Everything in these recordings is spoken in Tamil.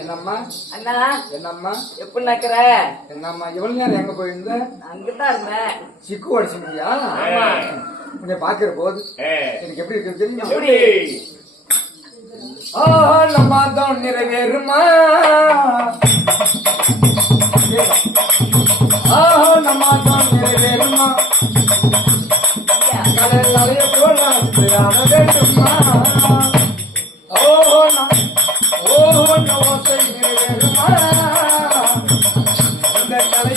என்னம்மா அண்ணா என்னம்மா எப்படி நக்கற என்னம்மா இவ்வளவு நேரம் எங்க போயிருந்த? அங்கதான் இருந்தேன். சிக்கு அடிச்சுட்டியா? கொஞ்சம் பாக்குற போது எனக்கு எப்படி இருக்கு தெரியுமா? நம்ம தான் நிறைவேறுமா? நம்ம தான் நிறைவேறுமா? தலைய போல ஆட வேண்டுமா? ஓசை நிறைவேறுமா? இந்த கலை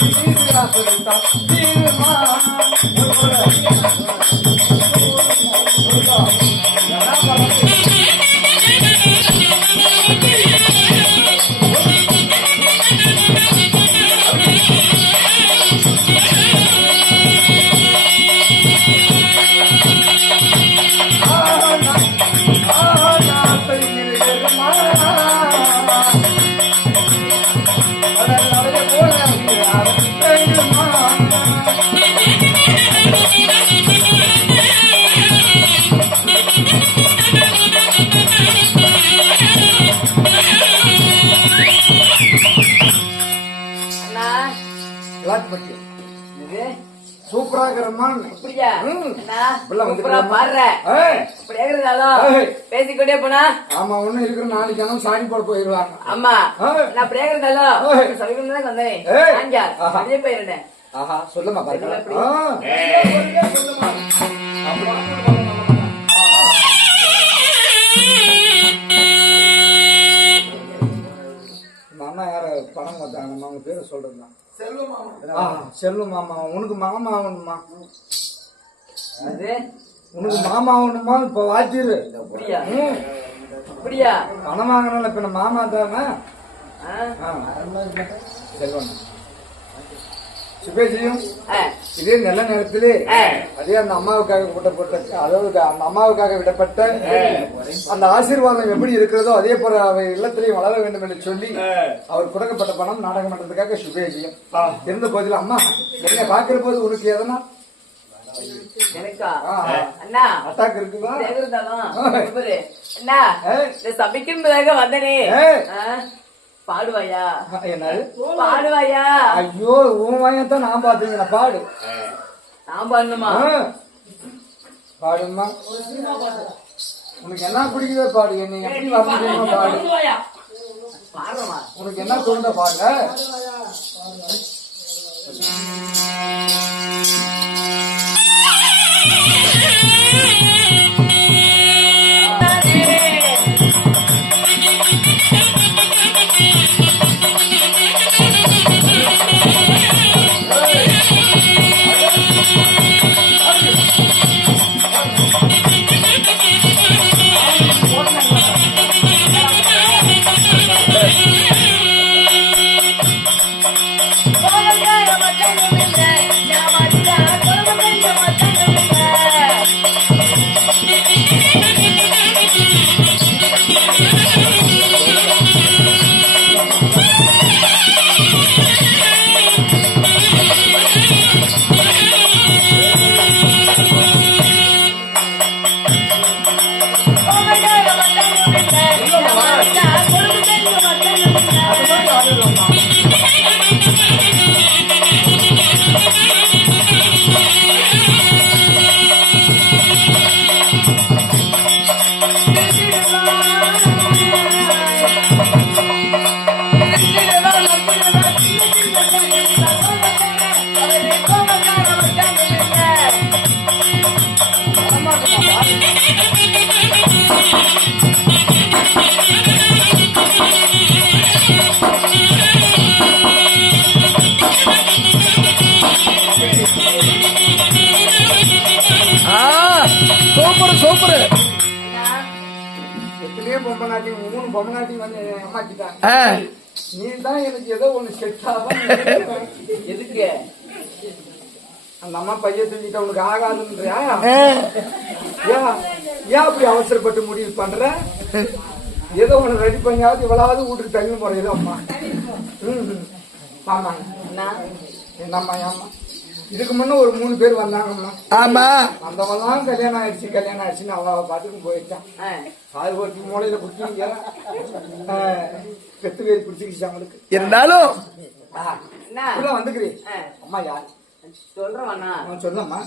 ஆசிரித்தான் தீருமா? பேசிக்கிட்டே போனா ஆமா ஒண்ணு இருக்கிற நாளைக்கு சாணி போட போயிருவாங்க. ஆமா நான் அப்படியே இருந்தாலும் சொல்லிக்கணும் வந்தேன் போயிருந்தேன். ஆஹா சொல்லுமா மாமா யார பணம் பார்த்தாங்க அவங்க பேரை சொல்றேன். செல்வ மாமா. உனக்கு மாமா ஆகணுமா? உனக்கு மாமா ஆகணுமா? இப்ப வாத்திரு அப்படியா பணம் வாங்கணும். இப்ப மாமா தானே செல்வன். சுபேஜியும் இதே நல்ல நேரத்திலே அதே அந்த அம்மாவுக்காக விடப்பட்ட அதாவது அந்த அம்மாவுக்காக விடப்பட்ட அந்த ஆசீர்வாதம் எப்படி இருக்கிறதோ அதே போல அவை இல்லத்திலேயும் வளர வேண்டும் என்று சொல்லி அவர் கொடுக்கப்பட்ட பணம் நாடகம் பண்றதுக்காக சுபேஜியும் இருந்த போதிலும் அம்மா என்ன பாக்குற போது உனக்கு எதனா எனக்கா அண்ணா அட்டாக் இருக்குதா அண்ணா சமைக்கும்பதாக வந்தனே பாடுவாயா என்னது பாடுவாயா ஐயோ உன் வாயத்தான் நான் பாத்துங்க பாடு நான் பாடணுமா பாடுமா உனக்கு என்ன பிடிக்குதோ பாடு என்ன எப்படி வரணும் பாடு பாடுறமா உனக்கு என்ன தோணுதோ பாடு சூப்பர் எத்தனையோ பொம்மநாட்டி 3 பொம்மநாட்டி வந்து ஏமாத்திட்டாங்க நீ தான் எனக்கு ஏதோ ஒண்ணு செட் ஆகும் எதுக்கு அந்த அம்மா பையன் தூக்கிட்ட உனக்கு ஆகாதுன்றியா ஏன் அப்படி அவசரப்பட்டு முடிவு பண்ற ஏதோ ஒண்ணு ரெடி பண்ணியாவது இவ்வளவு வீட்டுக்கு தள்ளி முறையுது அம்மா ஆமா என்னம்மா ஏம்மா இதுக்கு முன்ன ஒரு 3 பேர் வந்தாங்கம்மா ஆமா அந்தவெல்லாம் கல்யாணம் ஆயிடுச்சுன்னு அவ்வளவு பாட்டுக்கும் போயிட்டான் அது ஒரு மூலையில குடிச்சு பெத்து பேர் குடிச்சுக்கிச்சு அவங்களுக்கு இருந்தாலும் வந்துக்கிறேன் அம்மா யார் சொல்றேன் சொல்லம்மா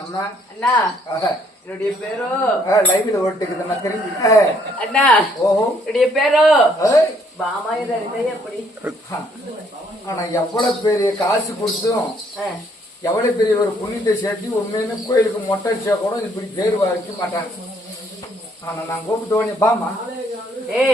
நம்ம அண்ணா என்னுடைய பேரோ லைவ்ல ஓட்டுக்குது நான் தெரிஞ்சு அண்ணா ஓஹோ என்னுடைய பேரோ ஏய், பாமாயிரம் எப்படி ஆனா எவ்வளவு பெரிய காசு கொடுத்தும் எவ்வளவு பெரிய ஒரு புண்ணியத்தை சேர்த்து உண்மையுமே கோயிலுக்கு மொட்டை அடிச்சா கூட இப்படி பேர் வைக்க மாட்டாங்க. ஆனா நான் கூப்பிட்டு பாமா ஏ